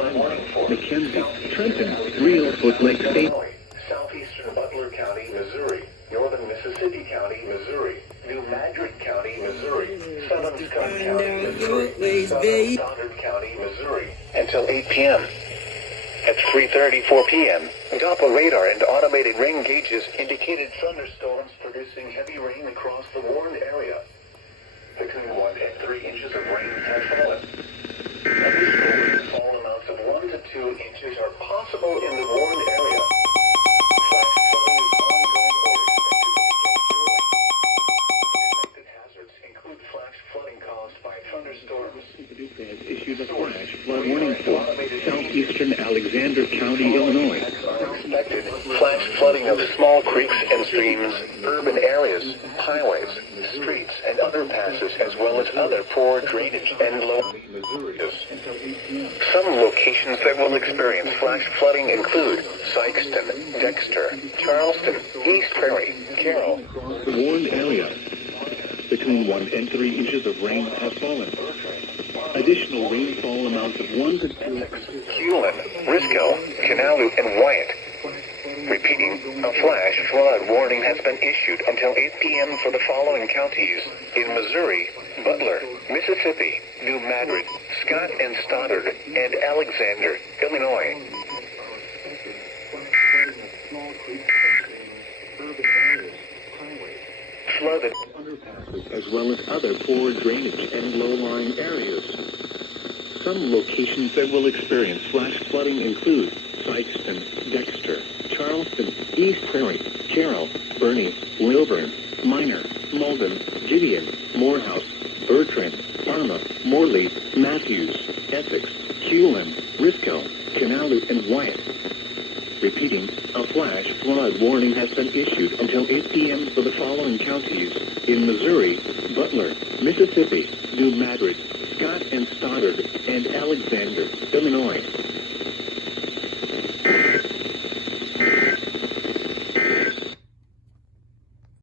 McKenzie, Trenton, Rio, Foot Lake State. Southeastern Butler County, Missouri. Northern Mississippi County, Missouri. New Madrid County, Missouri. Southern Scott County, Missouri. Southern Stoddard County, Missouri. Until 8 p.m. At 3:34 p.m., Doppler radar and automated rain gauges indicated thunderstorms producing heavy rain across the warned area. Between 1 and 3 inches of rain have fallen. Additional rainfall amounts of 1 to 2 inches are possible in the warned area. Flash flooding is ongoing or expected to begin shortly. Expected hazards include flash flooding caused by thunderstorms. EAS issued a flash flood warning for southeastern Alexander County, Illinois. Expected flash flooding of small creeks and streams, urban areas, highways, streets, and underpasses, as well as other poor drainage and low. Some locations that will experience flash flooding include Sykeston, Dexter, Charleston, East Prairie, Carroll. The warned area. Between 1 and 3 inches of rain have fallen. Additional rainfall amounts of 1 to 2. Hewlin, Risco, Kanalu, and Wyatt. Repeating, a flash flood warning has been issued until 8 p.m. for the following counties in Missouri, Butler, Mississippi, New Madrid, Scott and Stoddard, and Alexander, Illinois. Flooded Underpasses, as well as other poor drainage and low-lying areas. Some locations that will experience flash flooding include Sykeston, Dexter, Charleston, East Prairie, Carroll, Burney, Lilburn, Minor, Malden, Gideon, Morehouse, Bertrand, Parma, Morley, Matthews, Essex, Hewlin, Risco, Kanalu, and Wyatt. Repeating, a flash flood warning has been issued until 8 p.m. for the following counties in Missouri, Butler, Mississippi, New Madrid, Scott and Stoddard, and Alexander, Illinois.